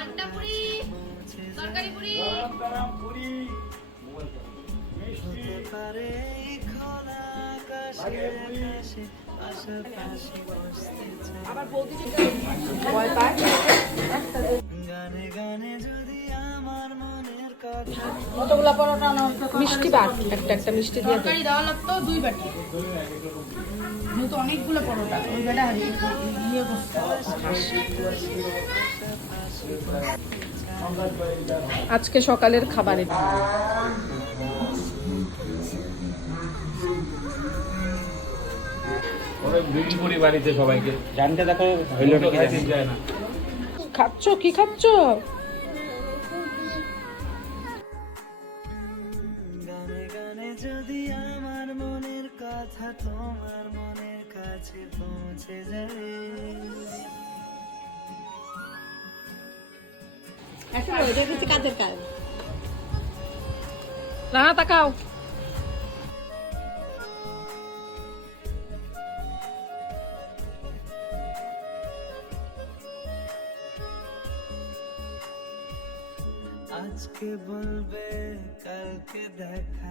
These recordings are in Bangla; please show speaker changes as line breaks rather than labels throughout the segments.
আন্ডা পুরি তরকারি পুরি। আবার বৌদি ভয় পায়।
গানে গানে যদি আমার কথা
কতগুলো পরোটা
মিষ্টি বাট একটা একটা মিষ্টি দিয়ে
তরকারি দেওয়া লাগতো দুই বাটি। যেহেতু অনেকগুলো পরোটা ওই বেটা হারিয়ে ইয়ে
আজকে সকালের খাবার
বাড়িতে সবাইকে।
জানতে দেখো হইল
না।
খাচ্ছ কি খাচ্ছ?
যদি আমার মনের কথা তোমার মনের কাছে পৌঁছে যায়।
না তাকাও।
আজকে বলবে কালকে দেখা।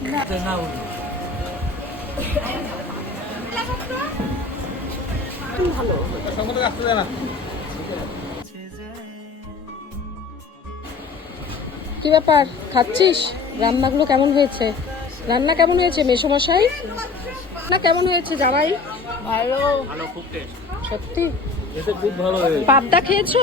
কি ব্যাপার? খাচ্ছিস? রান্নাগুলো কেমন হয়েছে? রান্না কেমন হয়েছে মেসমশাই? না কেমন হয়েছে জামাই?
ভালো।
ভালো খুব টেস্ট
সত্যি?
এতে খুব ভালো হয়েছে।
পাবদা খেয়েছো?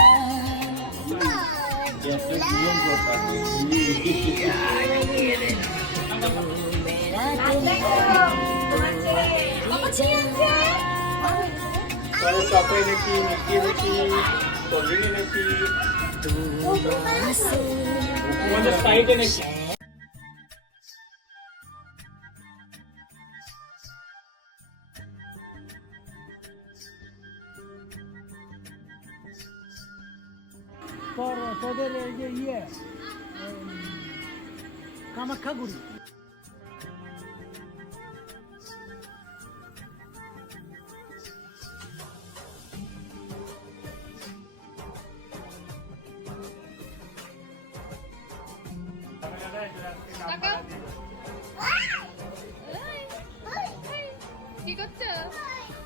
চপে এনেছি মিষ্টি এনেছি কোল্ড ড্রিঙ্ক এনেছি তোমাদের স্প্রাইট এনেছি
তোদের এই যে ইয়ে কামাখ্যাগুড়ি।
কি করছ?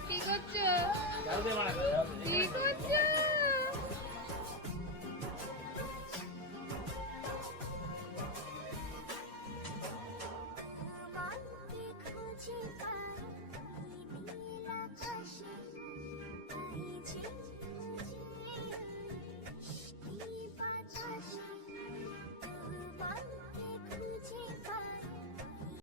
কি করছ?